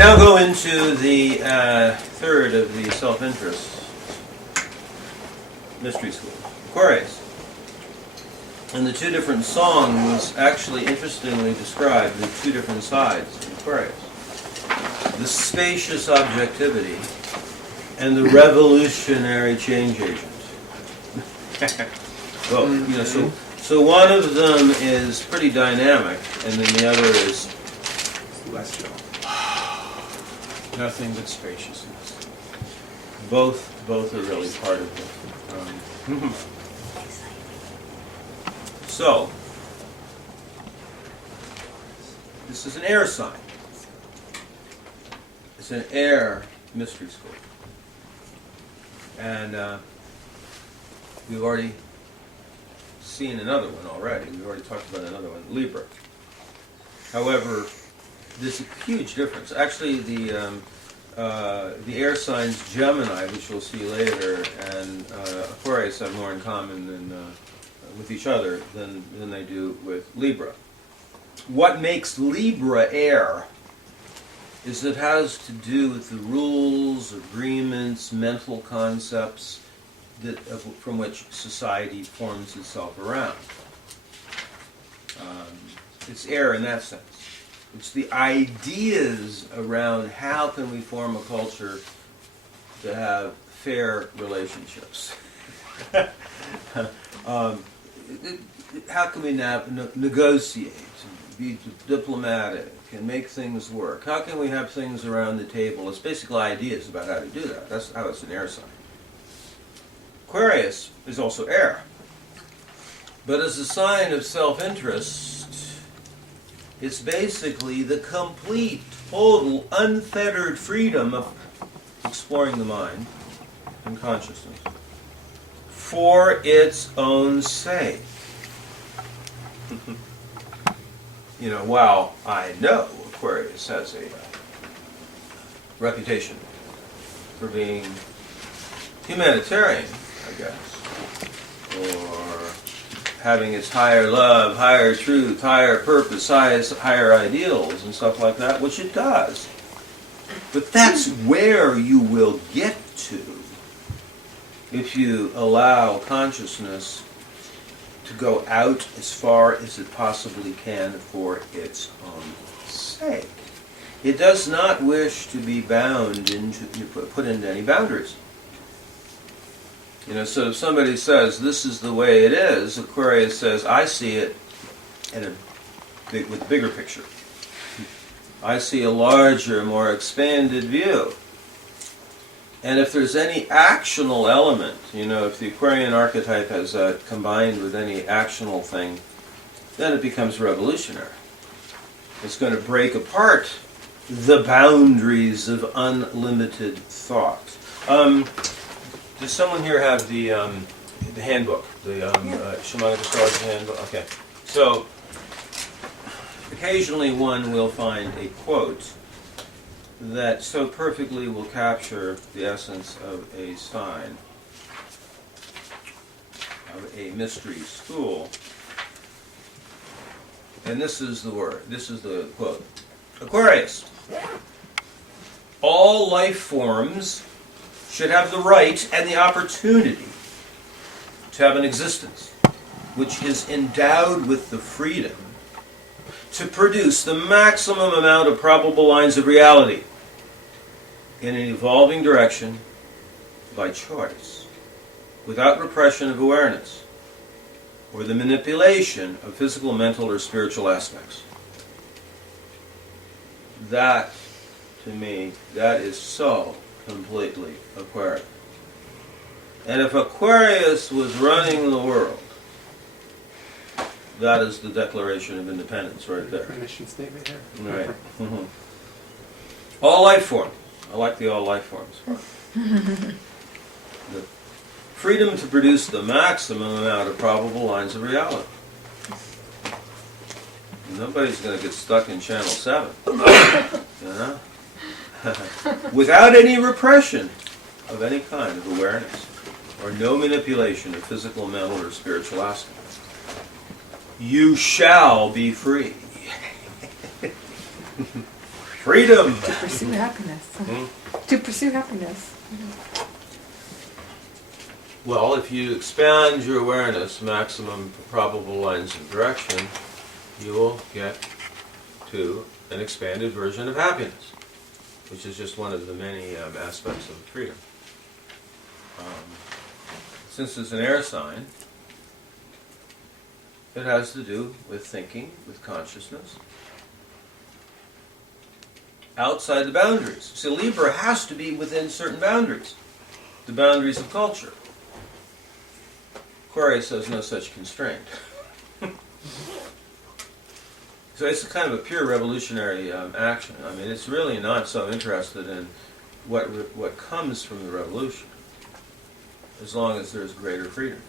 now go into the third of the self-interest mystery schools, Aquarius. And the two different songs actually interestingly describe the two different sides of Aquarius. The spacious objectivity and the revolutionary change agent. Well, you know, so one of them is pretty dynamic, and then the other is celestial. Nothing but spaciousness. both are really part of it. So, this is an air sign. It's an air mystery school. And we've already seen another one already. We've already talked about another one, Libra. However, there's a huge difference. Actually, the air signs Gemini, which we'll see later, and Aquarius have more in common with each other than they do with Libra. What makes Libra air is it has to do with the rules, agreements, mental concepts from which society forms itself around. It's air in that sense. It's the ideas around how can we form a culture to have fair relationships. How can we negotiate, be diplomatic, and make things work? How can we have things around the table? It's basically ideas about how to do that. That's how it's an air sign. Aquarius is also air. But as a sign of self-interest, it's basically the complete, total, unfettered freedom of exploring the mind and consciousness for its own sake. You know, while I know Aquarius has a reputation for being humanitarian, I guess, or having its higher love, higher truth, higher purpose, higher ideals and stuff like that, which it does. But that's where you will get to if you allow consciousness to go out as far as it possibly can for its own sake. It does not wish to be bound put into any boundaries. You know, so if somebody says, this is the way it is, Aquarius says, I see it with a bigger picture. I see a larger, more expanded view. And if there's any actional element, you know, if the Aquarian archetype has combined with any actional thing, then it becomes revolutionary. It's going to break apart the boundaries of unlimited thought. Does someone here have the handbook, the Shamanic Astrology handbook? Okay. So, occasionally one will find a quote that so perfectly will capture the essence of a sign, of a mystery school. And this is the quote. Aquarius. All life forms should have the right and the opportunity to have an existence which is endowed with the freedom to produce the maximum amount of probable lines of reality in an evolving direction by choice, without repression of awareness or the manipulation of physical, mental, or spiritual aspects. That, to me, that is so completely Aquarius. And if Aquarius was running the world, that is the Declaration of Independence right there. Mission statement here. Right. Mm-hmm. All life forms. I like the all life forms part. The freedom to produce the maximum amount of probable lines of reality. Nobody's going to get stuck in Channel 7. You know? Without any repression of any kind of awareness or no manipulation of physical, mental, or spiritual aspects. You shall be free. Freedom! To pursue happiness. Hmm? To pursue happiness. Well, if you expand your awareness, maximum probable lines of direction, you will get to an expanded version of happiness, which is just one of the many aspects of freedom. Since it's an air sign, it has to do with thinking, with consciousness, outside the boundaries. So Libra has to be within certain boundaries, the boundaries of culture. Aquarius has no such constraint. So it's kind of a pure revolutionary action. I mean, it's really not so interested in what comes from the revolution, as long as there's greater freedom.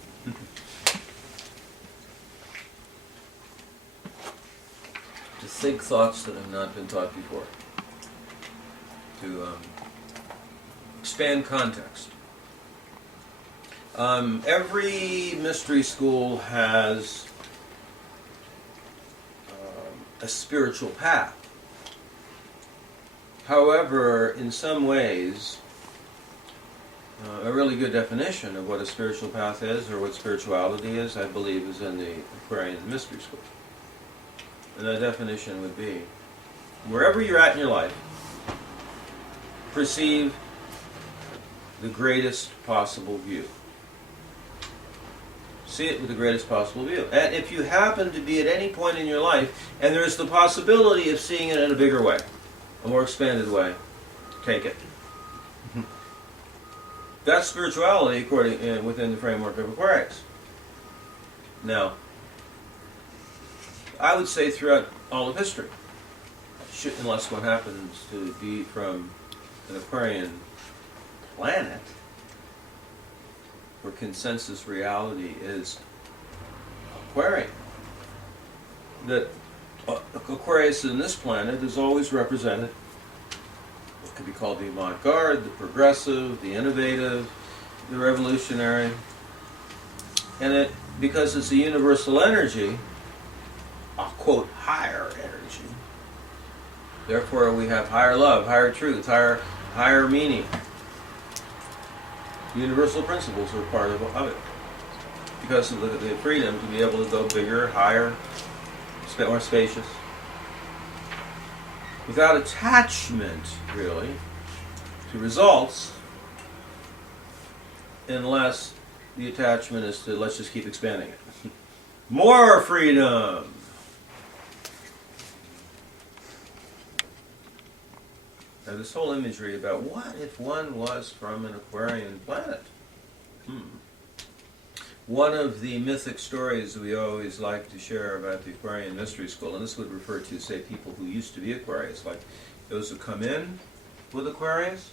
To think thoughts that have not been thought before. To expand context. Every mystery school has a spiritual path. However, in some ways, a really good definition of what a spiritual path is, or what spirituality is, I believe, is in the Aquarian mystery school. And that definition would be, wherever you're at in your life, perceive the greatest possible view. See it with the greatest possible view. And if you happen to be at any point in your life, and there's the possibility of seeing it in a bigger way, a more expanded way, take it. That's spirituality within the framework of Aquarius. Now, I would say throughout all of history, unless one happens to be from an Aquarian planet, where consensus reality is Aquarian, that Aquarius in this planet is always represented what could be called the avant-garde, the progressive, the innovative, the revolutionary. And it, because it's a universal energy, I'll quote, higher energy, therefore we have higher love, higher truth, higher meaning. Universal principles are part of it. Because of the freedom to be able to go bigger, higher, more spacious. Without attachment, really, to results, unless the attachment is to, let's just keep expanding it. More freedom! Now this whole imagery about what if one was from an Aquarian planet? One of the mythic stories we always like to share about the Aquarian Mystery School, and this would refer to, say, people who used to be Aquarius, like those who come in with Aquarius.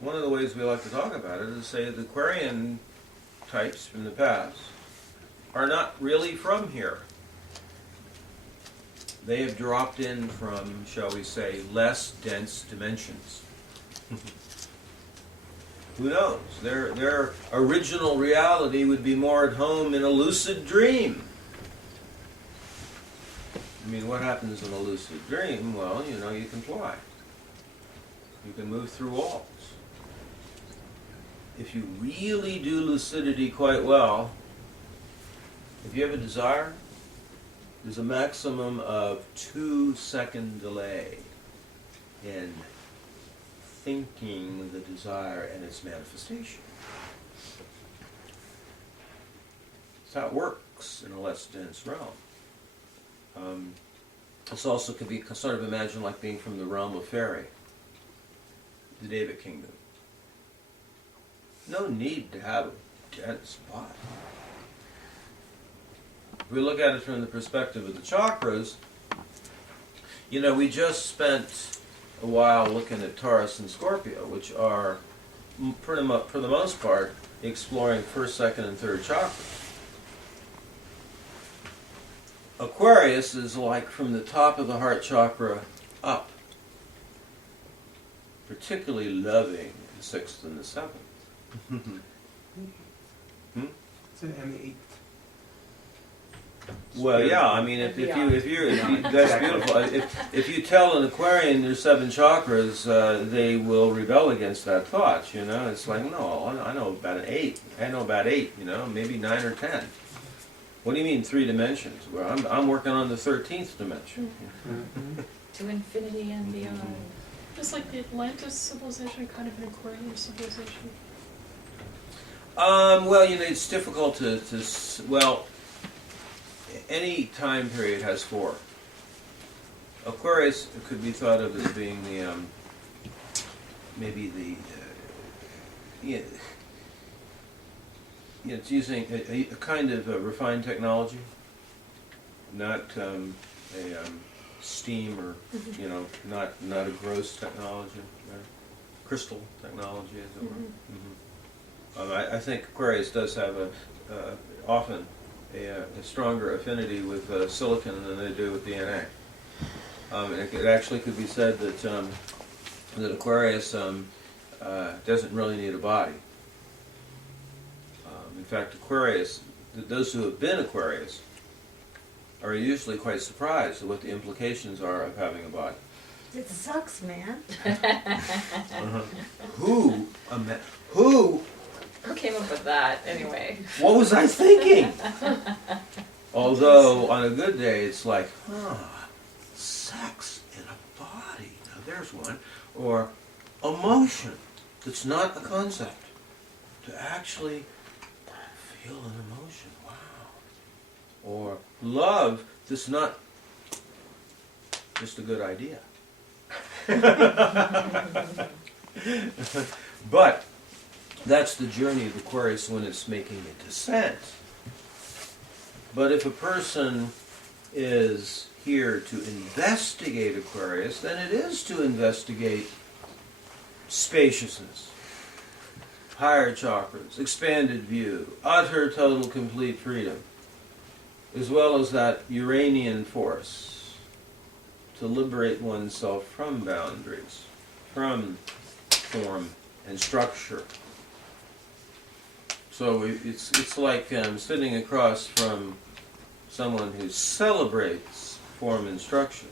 One of the ways we like to talk about it is to say the Aquarian types from the past are not really from here. They have dropped in from, shall we say, less dense dimensions. Who knows? Their original reality would be more at home in a lucid dream. I mean, what happens in a lucid dream? Well, you know, you can fly. You can move through walls. If you really do lucidity quite well, if you have a desire, there's a maximum of 2-second delay in thinking the desire and its manifestation. That's how it works in a less dense realm. This also could be sort of imagined like being from the realm of fairy, the David Kingdom. No need to have a dense body. If we look at it from the perspective of the chakras, you know, we just spent a while looking at Taurus and Scorpio, which are, for the most part, exploring first, second, and third chakras. Aquarius is like from the top of the heart chakra up, particularly loving the 6th and the 7th. So, and the 8th. Well, yeah, I mean, if you that's beautiful. If you tell an Aquarian there's 7 chakras, they will rebel against that thought. You know, it's like, no, I know about an 8. I know about 8. You know, maybe 9 or 10. What do you mean 3 dimensions? Well, I'm working on the 13th dimension. To infinity and beyond. Just like the Atlantis civilization, kind of an Aquarian civilization. Well, you know, it's difficult well, any time period has 4. Aquarius could be thought of as being the, maybe the, it's using a kind of a refined technology, not steam or, you know, not a gross technology, right? Crystal technology, as it were. I think Aquarius does have often a stronger affinity with silicon than they do with DNA. And it actually could be said that Aquarius doesn't really need a body. In fact, Aquarius, those who have been Aquarius are usually quite surprised at what the implications are of having a body. It sucks, man. Who? Who came up with that, anyway? What was I thinking? Although, on a good day, it's like, sex in a body. Now, there's one. Or emotion that's not a concept. To actually feel an emotion. Wow. Or love that's not just a good idea. But that's the journey of Aquarius when it's making a descent. But if a person is here to investigate Aquarius, then it is to investigate spaciousness, higher chakras, expanded view, utter, total, complete freedom, as well as that Uranian force to liberate oneself from boundaries, from form and structure. So it's like sitting across from someone who celebrates form and structure.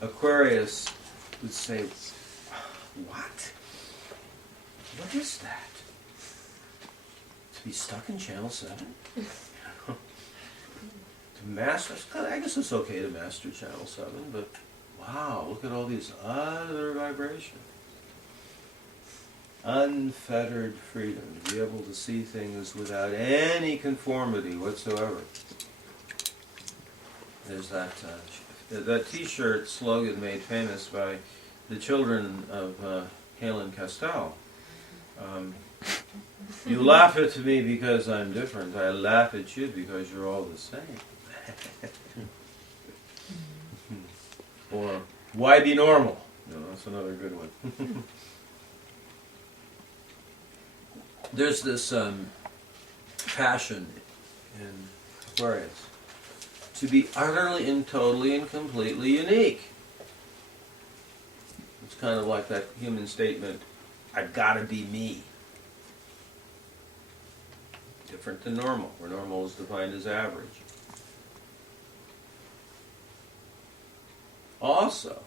Aquarius would say, what? What is that? To be stuck in Channel 7? To master, I guess it's okay to master Channel 7, but wow, look at all these other vibrations. Unfettered freedom, to be able to see things without any conformity whatsoever. There's that T-shirt slogan made famous by the children of Cayelin, Castell. You laugh at me because I'm different. I laugh at you because you're all the same. Or, why be normal? You know, that's another good one. There's this passion in Aquarius to be utterly and totally and completely unique. It's kind of like that human statement, I've got to be me. Different than normal, where normal is defined as average. Also,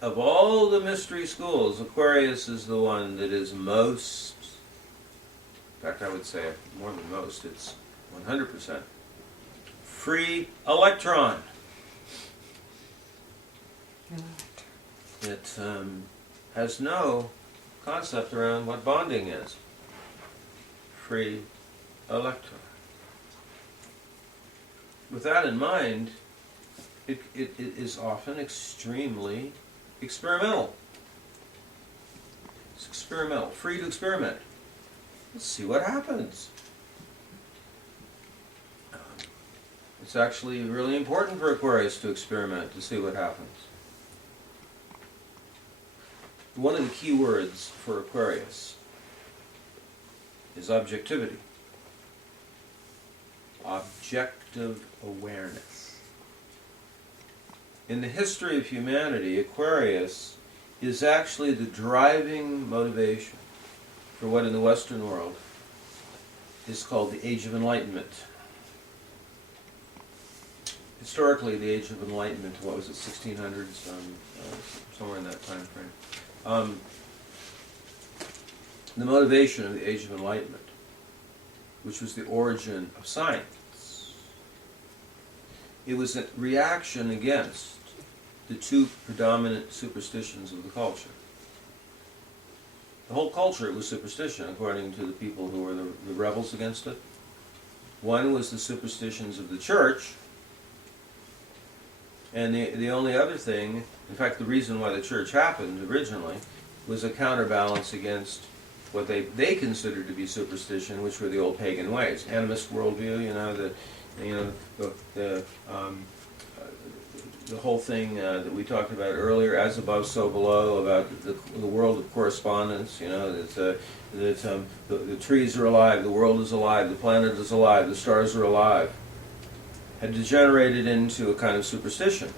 of all the mystery schools, Aquarius is the one that is most, in fact I would say more than most, it's 100% free electron. It has no concept around what bonding is. Free electron. With that in mind, it is often extremely experimental. It's experimental, free to experiment. Let's see what happens. It's actually really important for Aquarius to experiment, to see what happens. One of the key words for Aquarius is objectivity. Objective awareness. In the history of humanity, Aquarius is actually the driving motivation for what in the Western world is called the Age of Enlightenment. historically the Age of Enlightenment, what was it, 1600s, somewhere in that time frame. The motivation of the Age of Enlightenment, which was the origin of science, it was a reaction against the two predominant superstitions of the culture. The whole culture was superstition, according to the people who were the rebels against it. One was the superstitions of the church, and the only other thing, in fact the reason why the church happened originally, was a counterbalance against what they considered to be superstition, which were the old pagan ways. Animist worldview, the whole thing that we talked about earlier, as above, so below, about the world of correspondence, that the trees are alive, the world is alive, the planet is alive, the stars are alive, had degenerated into a kind of superstition.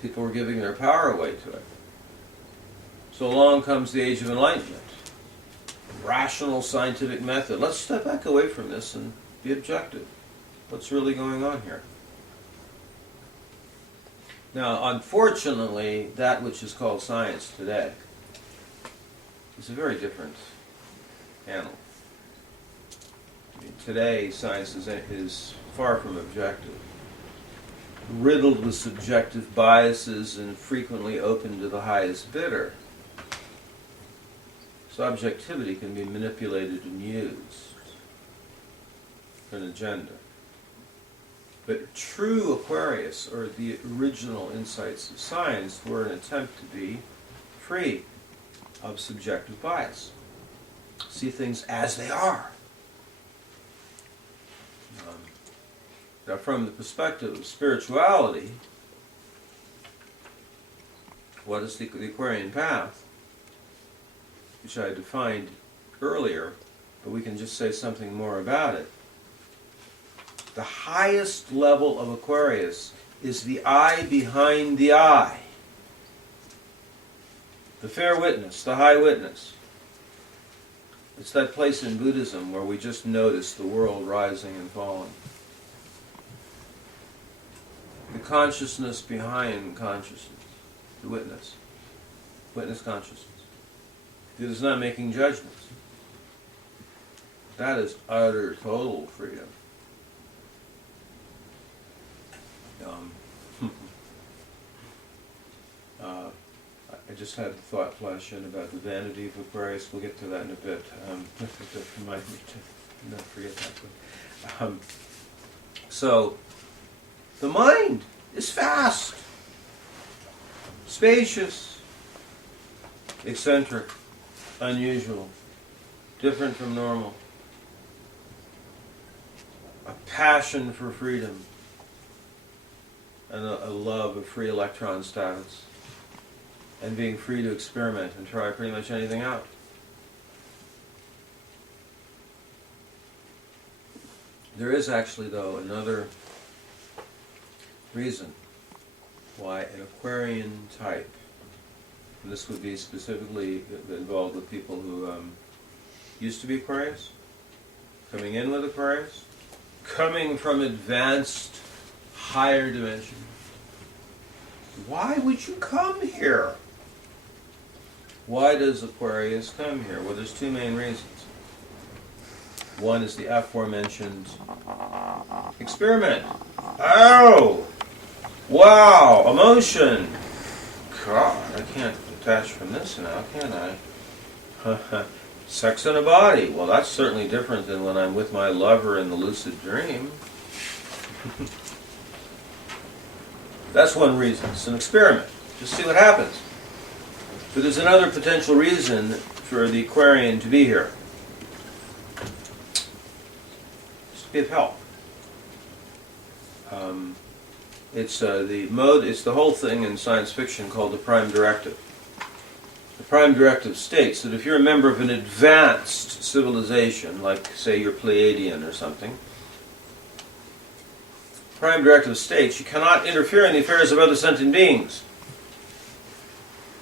People were giving their power away to it. So along comes the Age of Enlightenment. Rational scientific method. Let's step back away from this and be objective. What's really going on here? Now, unfortunately, that which is called science today is a very different animal. I mean, today, science is far from objective, riddled with subjective biases and frequently open to the highest bidder. So objectivity can be manipulated and used for an agenda. But true Aquarius, or the original insights of science, were an attempt to be free of subjective bias. See things as they are. Now, from the perspective of spirituality, what is the Aquarian path? Which I defined earlier, but we can just say something more about it. The highest level of Aquarius is the eye behind the eye. The fair witness, the high witness. It's that place in Buddhism where we just notice the world rising and falling. The consciousness behind consciousness, the witness. Witness consciousness. It is not making judgments. That is utter, total freedom. I just had the thought flash in about the vanity of Aquarius. We'll get to that in a bit. To remind me to not forget that. So, the mind is fast, spacious, eccentric, unusual, different from normal. A passion for freedom and a love of free electron status and being free to experiment and try pretty much anything out. There is actually, though, another reason why an Aquarian type, and this would be specifically involved with people who used to be Aquarius, coming in with Aquarius, coming from advanced, higher dimension. Why would you come here? Why does Aquarius come here? Well, there's two main reasons. One is the aforementioned experiment. Oh! Wow! Emotion! God, I can't detach from this now, can I? Sex in a body. Well, that's certainly different than when I'm with my lover in the lucid dream. That's one reason. It's an experiment. Just see what happens. But there's another potential reason for the Aquarian to be here. Just to be of help. It's the whole thing in science fiction called the prime directive. The prime directive states that if you're a member of an advanced civilization, like say you're Pleiadian or something, prime directive states you cannot interfere in the affairs of other sentient beings.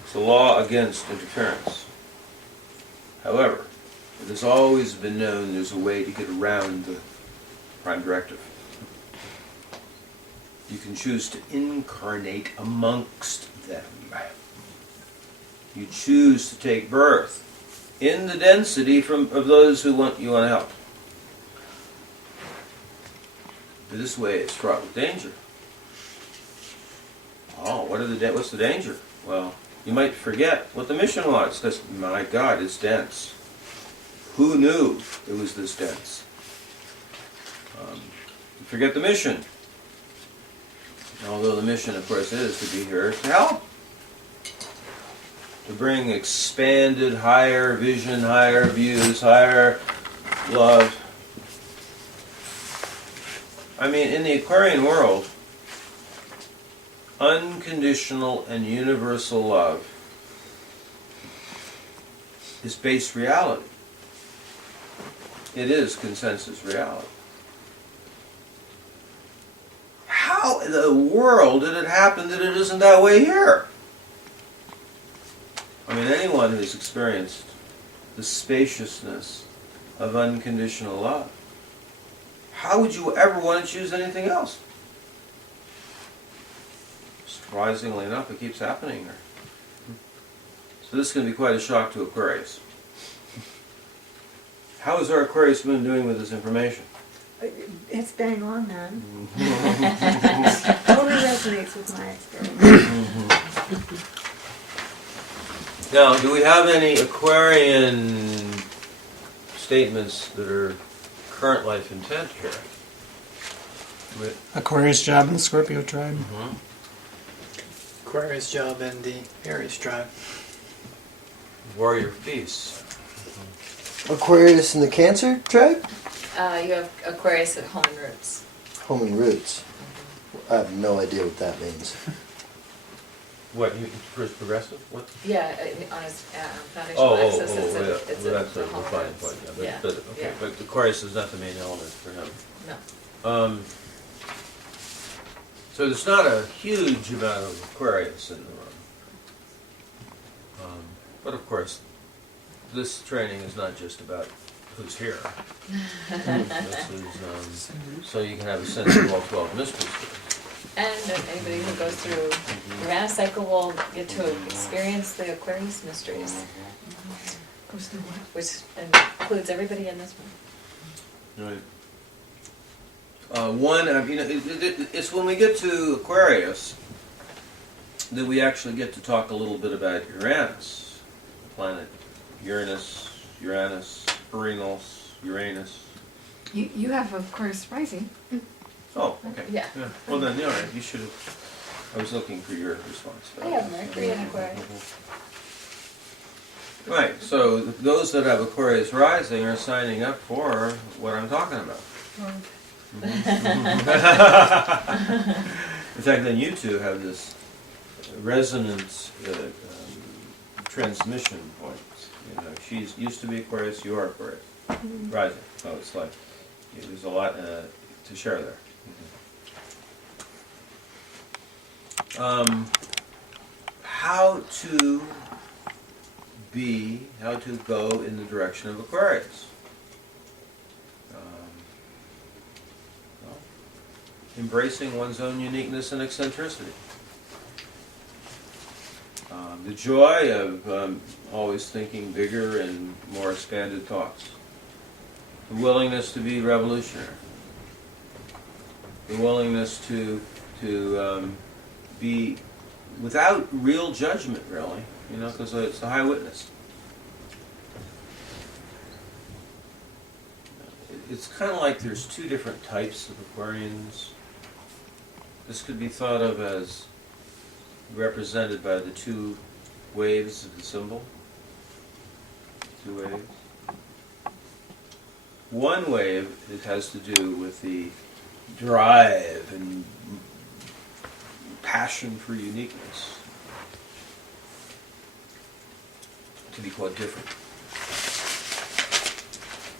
It's a law against interference. However, it has always been known there's a way to get around the prime directive. You can choose to incarnate amongst them. You choose to take birth in the density of those who you want to help. This way it's fraught with danger. Oh, what's the danger? Well, you might forget what the mission was, because, my God, it's dense. Who knew it was this dense? You forget the mission. Although the mission, of course, is to be here to help. To bring expanded, higher vision, higher views, higher love. I mean, in the Aquarian world, unconditional and universal love is base reality. It is consensus reality. How in the world did it happen that it isn't that way here? I mean, anyone who's experienced the spaciousness of unconditional love, how would you ever want to choose anything else? Surprisingly enough, it keeps happening here. So this is going to be quite a shock to Aquarius. How is our Aquarius moon doing with this information? It's bang on, man. Totally resonates with my experience. Now, do we have any Aquarian statements that are current life intent here? Aquarius job in the Scorpio tribe. Aquarius job and the Aries tribe. Warrior of Peace. Aquarius in the Cancer tribe? You have Aquarius at home and roots. Home and roots. I have no idea what that means. What, you first progressive? What? Yeah, on his foundational axis, it's yeah. it's Well, a that's a home and refined roots. point. Yeah, Yeah, but okay, yeah. but Aquarius is not the main element for him. No. So there's not a huge amount of Aquarius in the room. But of course, this training is not just about who's here. This is so you can have a sense of all 12 mysteries. And anybody who goes through Uranus cycle will get to experience the Aquarius mysteries, Goes through what? which includes everybody in this one. Right. It's when we get to Aquarius that we actually get to talk a little bit about Uranus, the planet Uranus, Uranus, You have Aquarius rising. Oh, okay. Yeah. Well then, all right. You should have. I was looking for your response. I have Mercury in Aquarius. Right. So those that have Aquarius rising are signing up for what I'm talking about. In fact, then you two have this resonance transmission point. You know, she's used to be Aquarius, you are Aquarius. Rising. So it's like there's a lot to share there. How to go in the direction of Aquarius. Embracing one's own uniqueness and eccentricity. The joy of always thinking bigger and more expanded thoughts. The willingness to be revolutionary. The willingness to be without real judgment, really, because it's the high witness. It's kind of like there's two different types of Aquarians. This could be thought of as represented by the two waves of the symbol. Two waves. One wave, it has to do with the drive and passion for uniqueness. To be quite different.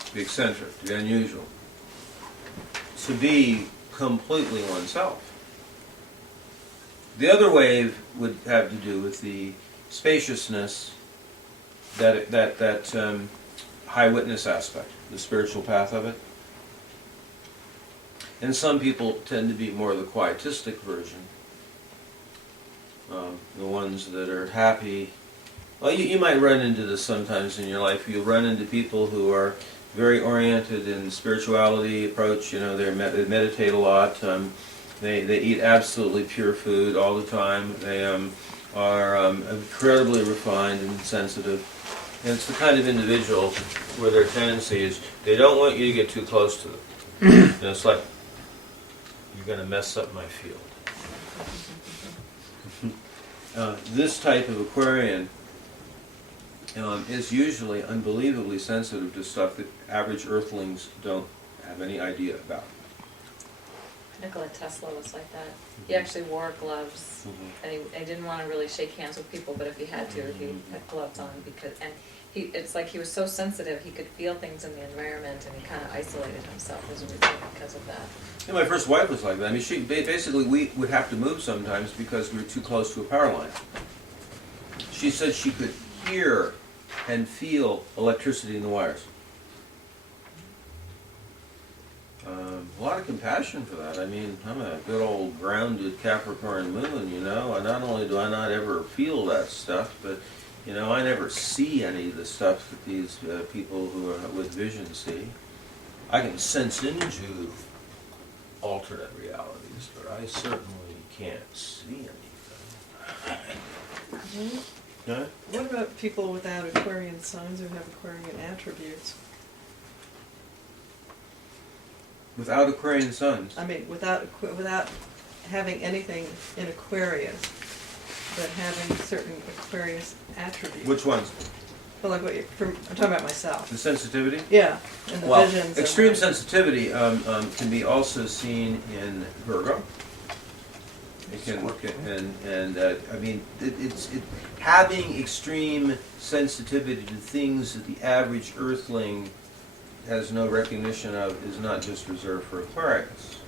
To be eccentric, to be unusual. To be completely oneself. The other wave would have to do with the spaciousness, that high witness aspect, the spiritual path of it. And some people tend to be more the quietistic version. The ones that are happy. Well, you might run into this sometimes in your life. You'll run into people who are very oriented in spirituality approach. You know, they meditate a lot. They eat absolutely pure food all the time. They are incredibly refined and sensitive. And it's the kind of individual where their tendency is they don't want you to get too close to them. You know, it's like, you're going to mess up my field. This type of Aquarian is usually unbelievably sensitive to stuff that average Earthlings don't have any idea about. Nikola Tesla was like that. He actually wore gloves, and he didn't want to really shake hands with people, but if he had to, he had gloves on it's like he was so sensitive, he could feel things in the environment, and he kind of isolated himself as a result because of that. Yeah, my first wife was like that. I mean, basically we would have to move sometimes because we were too close to a power line. She said she could hear and feel electricity in the wires. A lot of compassion for that. I mean, I'm a good old grounded Capricorn moon, you know, and not only do I not ever feel that stuff, but, you know, I never see any of the stuff that these people who are with vision see. I can sense into alternate realities, but I certainly can't see anything. Yeah? What about people without Aquarian signs or have Aquarian attributes? Without Aquarian suns? I mean, without having anything in Aquarius, but having certain Aquarius attributes. Which ones? Well, like I'm talking about myself. The sensitivity? Yeah, and the Well, visions. extreme sensitivity can be also seen in Virgo. It can, I mean, having extreme sensitivity to things that the average Earthling has no recognition of is not just reserved for Aquarius.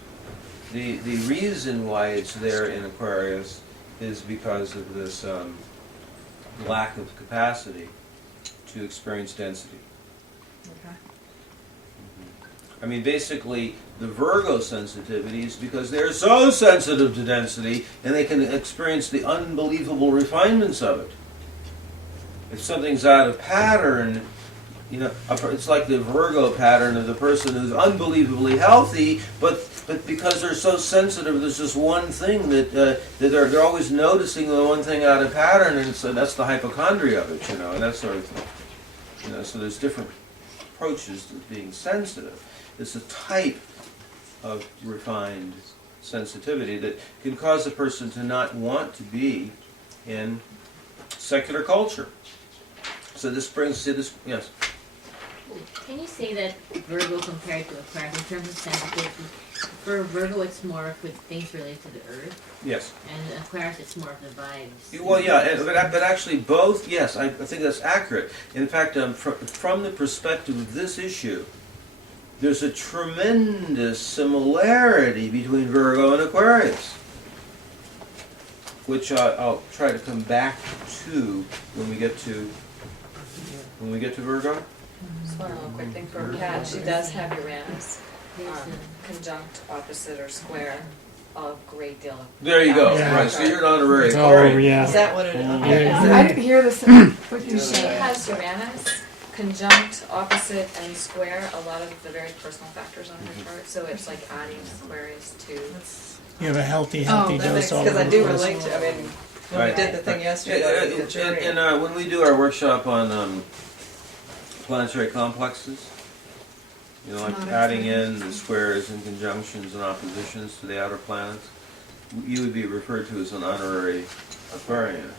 The reason why it's there in Aquarius is because of this lack of capacity to experience density. Okay. I mean, basically, the Virgo sensitivity is because they're so sensitive to density and they can experience the unbelievable refinements of it. If something's out of pattern, you know, it's like the Virgo pattern of the person who's unbelievably healthy, but because they're so sensitive, there's just one thing that they're always noticing the one thing out of pattern, and so that's the hypochondria of it, you know, and that sort of thing. You know, so there's different approaches to being sensitive. It's a type of refined sensitivity that can cause a person to not want to be in secular culture. So this brings to this, yes? Can you say that Virgo compared to Aquarius in terms of sensitivity? For Virgo, it's more with things related to the earth. Yes. And Aquarius, it's more of the vibes. Well, yeah, but actually both, yes, I think that's accurate. In fact, from the perspective of this issue, there's a tremendous similarity between Virgo and Aquarius, which I'll try to come back to when we get to Virgo. Just one little quick thing for Kat, she does have Uranus, conjunct, opposite, or square, a great deal of. There you go. Yeah. Right, so you're an honorary It's all over, Aquarian. yeah. Is that what it is? Okay. Yeah. I didn't hear this what you She said. has Uranus, conjunct, opposite, and square, a lot of the very personal factors on her chart, so it's like adding Aquarius to. You have a healthy Oh, That dose makes, all because I over do the place. relate to, I mean, when Right. we did the thing yesterday, the jury. And when we do our workshop on planetary complexes, you know, like Not adding exactly. in the squares and conjunctions and oppositions to the outer planets, you would be referred to as an honorary Aquarian.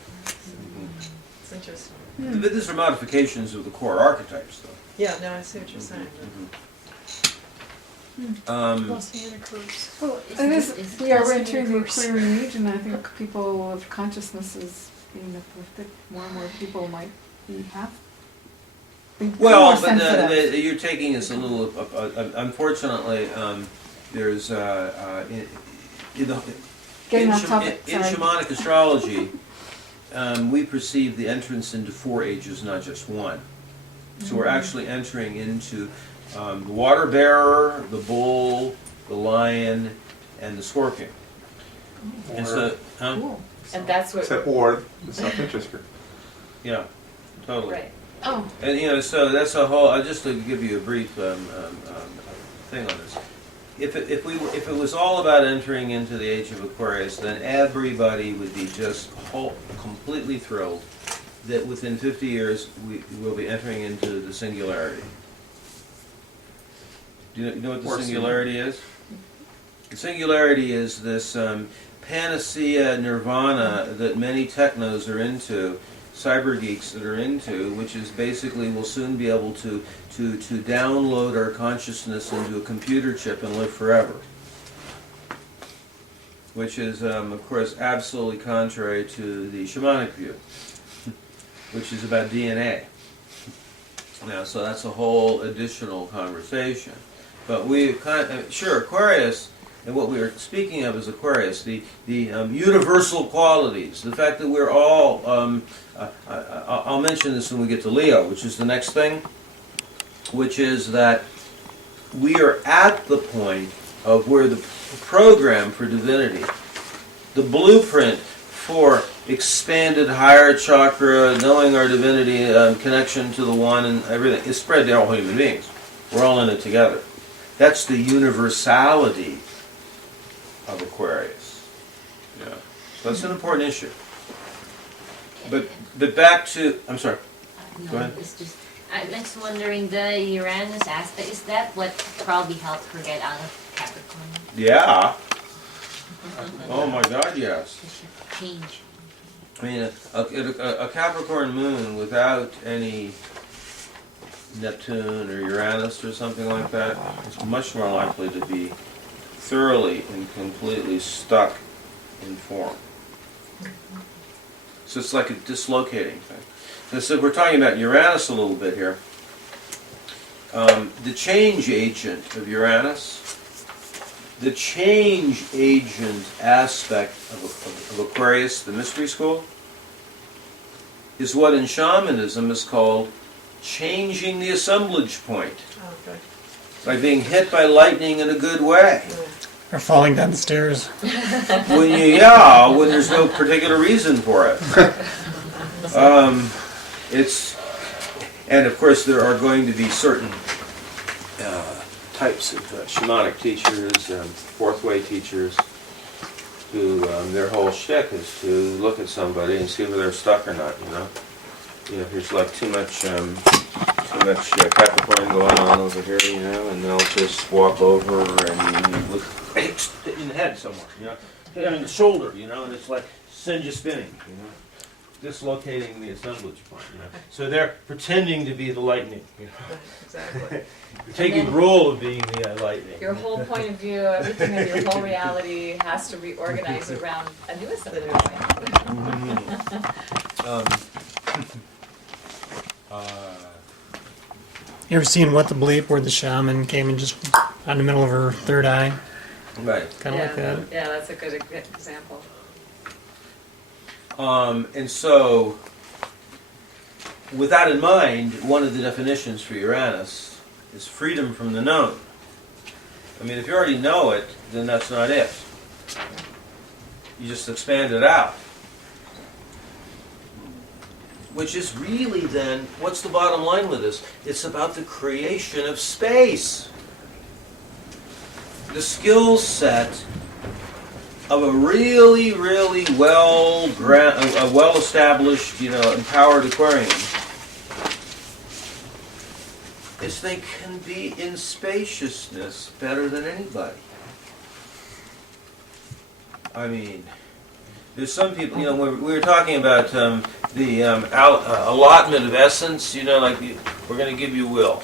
It's interesting. But these are modifications of the core archetypes, though. Yeah, no, I see what you're saying. Blessing and a curse. Well, Isn't it is, it- we are Blessing entering and the curse. Aquarian age, and I think people with consciousnesses being uplifted, more and more people might be Well, more but sensitive. you're taking this a little. Unfortunately, there's Getting off topic, in sorry. Shamanic Astrology, we perceive the entrance into 4 ages, not just one. So we're actually entering into the water bearer, the bull, the lion, and the scorpion. And so, Cool. And that's what, Except or the self-interest group. yeah, totally. right. Oh, And so that's a whole. Just to give you a brief thing on this. If it was all about entering into the age of Aquarius, then everybody would be just completely thrilled that within 50 years we will be entering into the singularity. Do you know what the Or singularity is? The singularity is this panacea nirvana that many technos are into, cyber geeks that are into, which is basically we'll soon be able to download our consciousness into a computer chip and live forever. Which is, of course, absolutely contrary to the shamanic view, which is about DNA. Now, so that's a whole additional conversation. But we sure, Aquarius, and what we are speaking of is Aquarius, the universal qualities, the fact that we're all, I'll mention this when we get to Leo, which is the next thing, which is that we are at the point of where the program for divinity, the blueprint for expanded higher chakra, knowing our divinity, connection to the one and everything, is spread to all human beings. We're all in it together. That's the universality of Aquarius. Yeah. So that's an important issue. But back to, I'm sorry. no, Go ahead. it's just, I'm just wondering, the Uranus aspect, is that what probably helped her get out of Capricorn? Yeah. Oh my God, yes. The shift, change. I mean, a Capricorn moon without any Neptune or Uranus or something like that is much more likely to be thoroughly and completely stuck in form. So it's like a dislocating thing. So we're talking about Uranus a little bit here. The change agent of Uranus, the change agent aspect of Aquarius, the mystery school, is what in shamanism is called changing the assemblage point. Okay. By being hit by lightning in a good way. Or falling down the stairs. When there's no particular reason for it. And of course there are going to be certain types of shamanic teachers, fourth way teachers, who their whole shtick is to look at somebody and see whether they're stuck or not. If there's like too much Capricorn going on over here, and they'll just walk over and look in the head somewhere, hit on the shoulder, and it's like send you spinning, dislocating the assemblage point, So they're pretending to be the lightning, Exactly. You're taking the role of being the lightning. Your whole point of view, everything in your whole reality has to reorganize around a new assembly point. You ever seen What the Bleep, where the shaman came and just on the middle of her third eye? Right. Kind of like that. Yeah, that's a good example. And so, with that in mind, one of the definitions for Uranus is freedom from the known. I mean, if you already know it, then that's not it. You just expand it out. Which is really then, what's the bottom line with this? It's about the creation of space. The skill set of a really, really well-established, empowered Aquarian is they can be in spaciousness better than anybody. I mean, there's some people, we were talking about the allotment of essence, like we're going to give you will,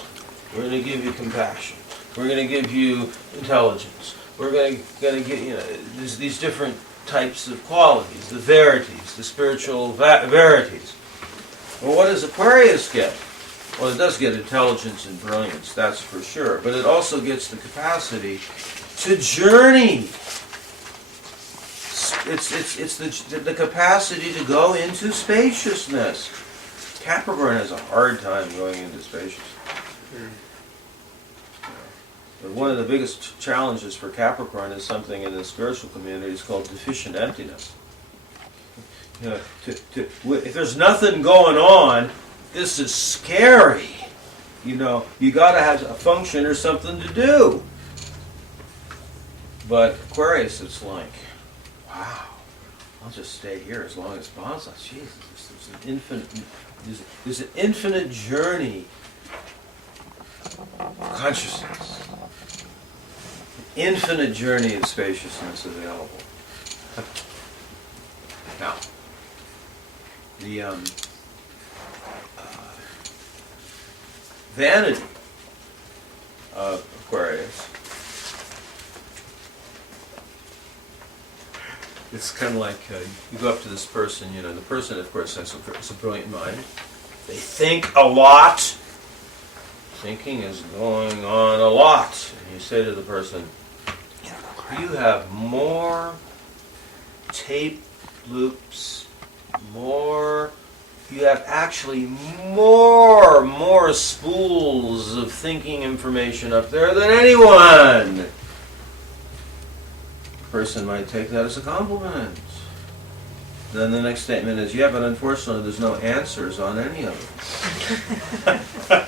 we're going to give you compassion, we're going to give you intelligence, we're going to give, there's these different types of qualities, the verities, the spiritual verities. Well, what does Aquarius get? Well, it does get intelligence and brilliance, that's for sure, but it also gets the capacity to journey. It's the capacity to go into spaciousness. Capricorn has a hard time going into spaciousness. But one of the biggest challenges for Capricorn is something in the spiritual community is called deficient emptiness. You know, if there's nothing going on, this is scary. You know, you got to have a function or something to do. But Aquarius, it's like, wow, I'll just stay here as long as possible. Jesus, there's an infinite journey of consciousness. Infinite journey of spaciousness available. Now, the vanity of Aquarius, it's kind of like you go up to this person, you know, the person, of course, has a brilliant mind. They think a lot. Thinking is going on a lot. And you say to the person, you have more tape loops, you have actually more spools of thinking information up there than anyone. The person might take that as a compliment. Then the next statement is, yeah, but unfortunately there's no answers on any of it.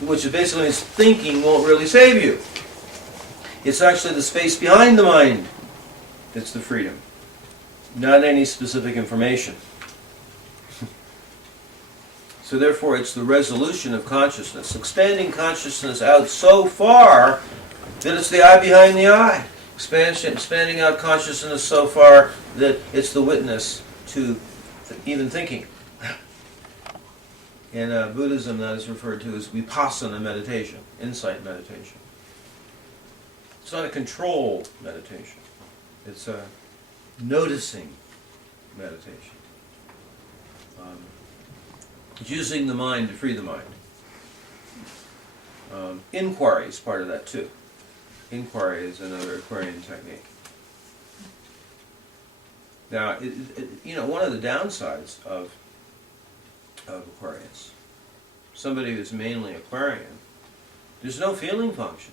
Which basically means thinking won't really save you. It's actually the space behind the mind that's the freedom, not any specific information. So therefore it's the resolution of consciousness, expanding consciousness out so far that it's the eye behind the eye. Expanding out consciousness so far that it's the witness to even thinking. In Buddhism, that is referred to as vipassana meditation, insight meditation. It's not a control meditation. It's a noticing meditation. It's using the mind to free the mind. Inquiry is part of that too. Inquiry is another Aquarian technique. Now, you know, one of the downsides of Aquarius, somebody who's mainly Aquarian, there's no feeling function.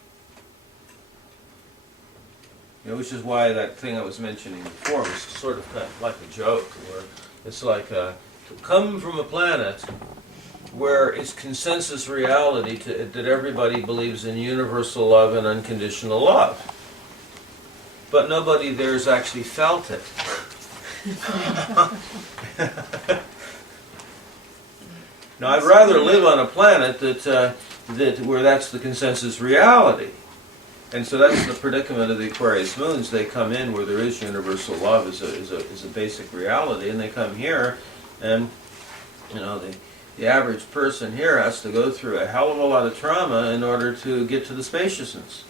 You know, which is why that thing I was mentioning before was sort of kind of like a joke, where it's like to come from a planet where it's consensus reality that everybody believes in universal love and unconditional love. But nobody there's actually felt it. Now, I'd rather live on a planet that where that's the consensus reality. And so that's the predicament of the Aquarius moons. They come in where there is universal love is a basic reality, and they come here, and you know the average person here has to go through a hell of a lot of trauma in order to get to the spaciousness.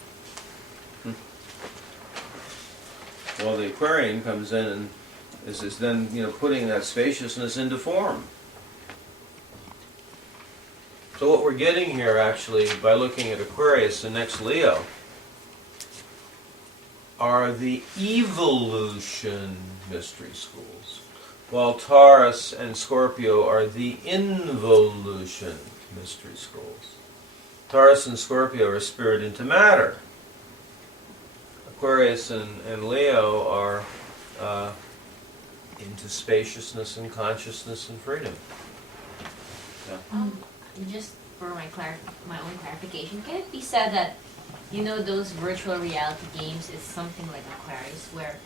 Well, the Aquarian comes in and is then, you know, putting that spaciousness into form. So what we're getting here, actually, by looking at Aquarius and next Leo, are the evolution mystery schools, while Taurus and Scorpio are the involution mystery schools. Taurus and Scorpio are spirit into matter. Aquarius and Leo are into spaciousness and consciousness and freedom. Yeah. Just for my own clarification, can it be said that, you know, those virtual reality games is something like Aquarius, where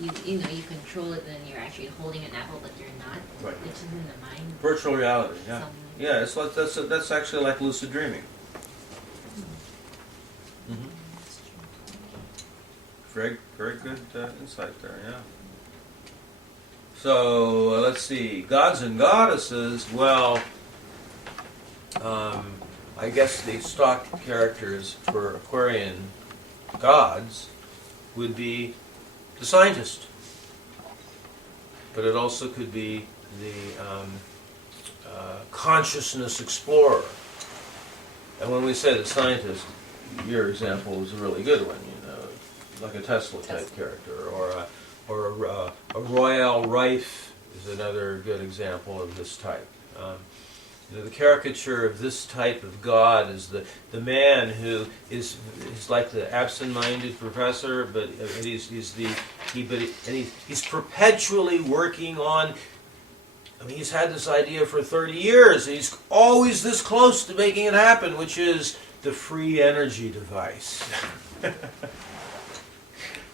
you know you control it and you're actually holding an apple but you're not? Right. It's just in the mind. Virtual reality, yeah. Something like Yeah, it's like, that's actually like lucid dreaming. Mm-hmm. Very, very good insight there, yeah. So, let's see, gods and goddesses, well, I guess the stock characters for Aquarian gods would be the scientist. But it also could be the consciousness explorer. And when we say the scientist, your example is a really good one, you know, like a Tesla type character, or a Royal Rife is another good example of this type. The caricature of this type of God is the man who is like the absent-minded professor, but he's perpetually working on. I mean, he's had this idea for 30 years. He's always this close to making it happen, which is the free energy device,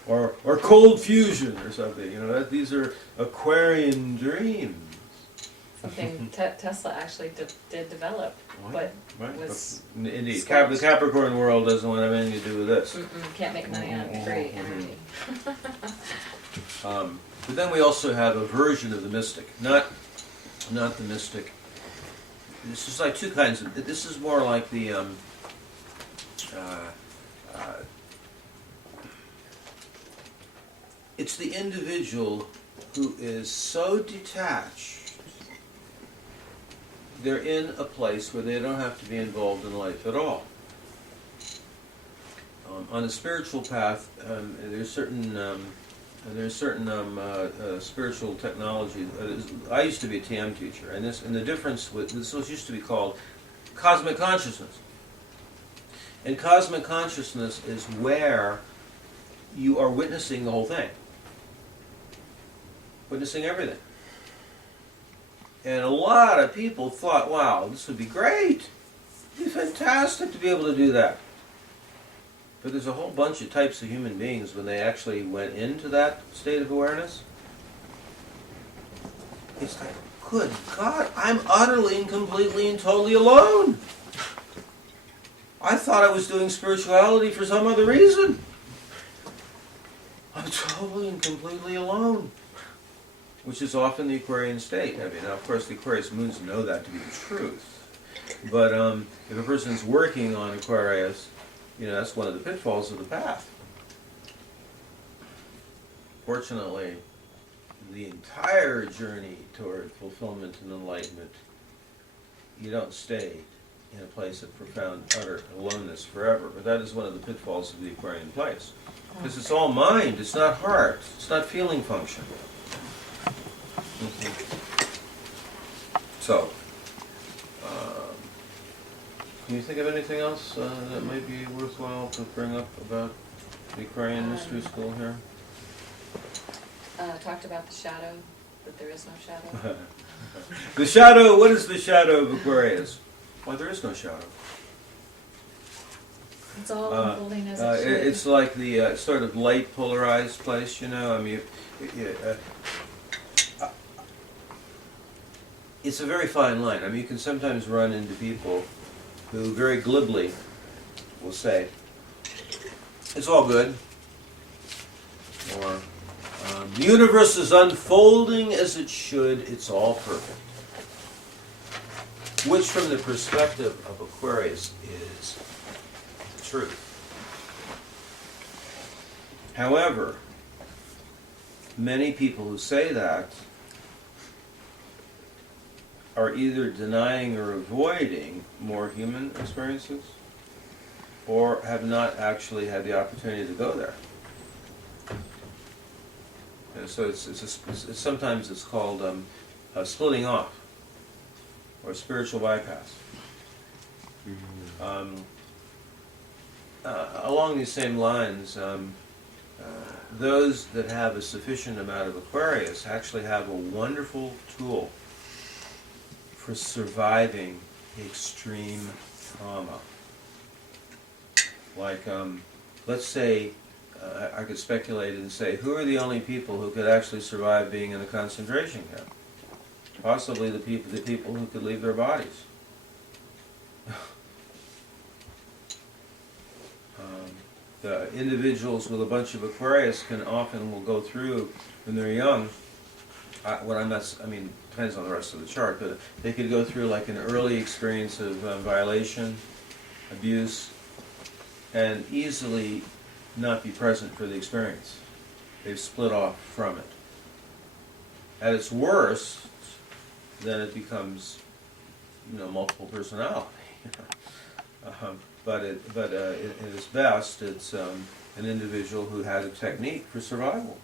or cold fusion or something. These are Aquarian dreams. Something Tesla actually did develop, but was indeed. squelched. The Capricorn world doesn't want to have anything to do with this. Can't make money on free energy. But then we also have a version of the mystic, not the mystic. This is like two kinds of. This is more like the. It's the individual who is so detached. They're in a place where they don't have to be involved in life at all. On a spiritual path, there's certain spiritual technology. I used to be a TM teacher, and the difference with this used to be called cosmic consciousness. And cosmic consciousness is where you are witnessing the whole thing, witnessing everything. And a lot of people thought, wow, this would be great. It'd be fantastic to be able to do that. But there's a whole bunch of types of human beings when they actually went into that state of awareness. It's like, good God, I'm utterly and completely and totally alone. I thought I was doing spirituality for some other reason. I'm totally and completely alone. Which is often the Aquarian state. I mean, now, of course, the Aquarius moons know that to be the truth. But if a person's working on Aquarius, that's one of the pitfalls of the path. Fortunately, the entire journey toward fulfillment and enlightenment, you don't stay in a place of profound, utter aloneness forever. But that is one of the pitfalls of the Aquarian place. Because it's all mind, it's not heart, it's not feeling function. So, can you think of anything else that might be worthwhile to bring up about the Aquarian Mystery School here? Talked about the shadow, that there is no shadow. The shadow, what is the shadow of Aquarius? Why, there is no shadow. It's all unfolding as it should. It's like the sort of light polarized place, I mean, it's a very fine line. I mean, you can sometimes run into people who very glibly will say, it's all good, or the universe is unfolding as it should, it's all perfect. Which, from the perspective of Aquarius, is the truth. However, many people who say that are either denying or avoiding more human experiences, or have not actually had the opportunity to go there. And so sometimes it's called splitting off, or spiritual bypass. Along these same lines, those that have a sufficient amount of Aquarius actually have a wonderful tool for surviving extreme trauma. Like, let's say, I could speculate and say, who are the only people who could actually survive being in a concentration camp? Possibly the people who could leave their bodies. The individuals with a bunch of Aquarius will go through when they're young. Depends on the rest of the chart, but they could go through like an early experience of violation, abuse, and easily not be present for the experience. They've split off from it. At its worst, then it becomes, multiple personality. But at its best, it's an individual who had a technique for survival.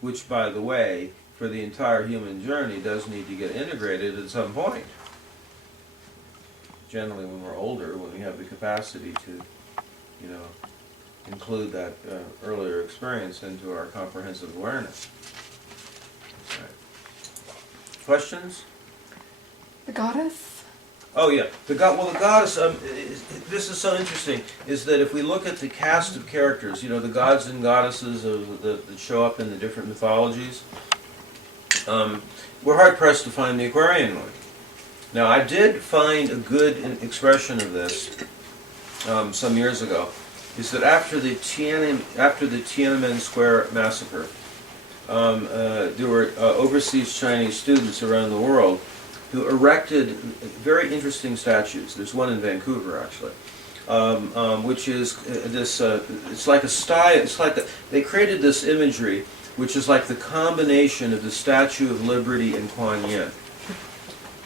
Which, by the way, for the entire human journey does need to get integrated at some point. Generally, when we're older, when we have the capacity to, include that earlier experience into our comprehensive awareness. Right. Questions? The goddess? Oh yeah, the goddess. This is so interesting. Is that if we look at the cast of characters, the gods and goddesses that show up in the different mythologies, we're hard pressed to find the Aquarian one. Now, I did find a good expression of this some years ago. Is that after the Tiananmen Square massacre, there were overseas Chinese students around the world who erected very interesting statues. There's one in Vancouver, actually, which is this. It's like a style. They created this imagery, which is like the combination of the Statue of Liberty and Kuan Yin,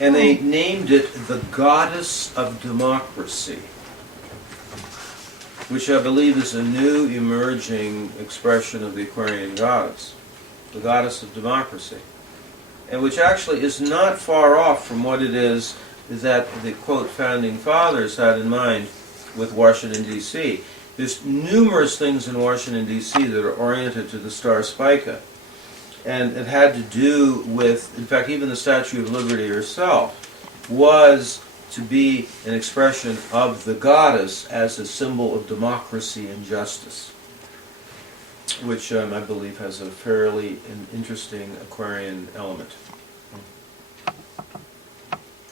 and they named it the Goddess of Democracy, which I believe is a new emerging expression of the Aquarian goddess, the Goddess of Democracy, and which actually is not far off from what it is that the, quote, founding fathers had in mind with Washington, D.C. There's numerous things in Washington, D.C. that are oriented to the star Spica, and it had to do with, in fact, even the Statue of Liberty herself was to be an expression of the goddess as a symbol of democracy and justice, which I believe has a fairly interesting Aquarian element.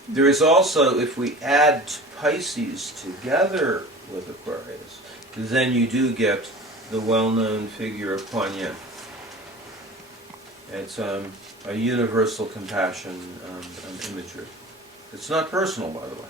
There is also, if we add Pisces together with Aquarius, then you do get the well-known figure of Kuan Yin. It's a universal compassion imagery. It's not personal, by the way.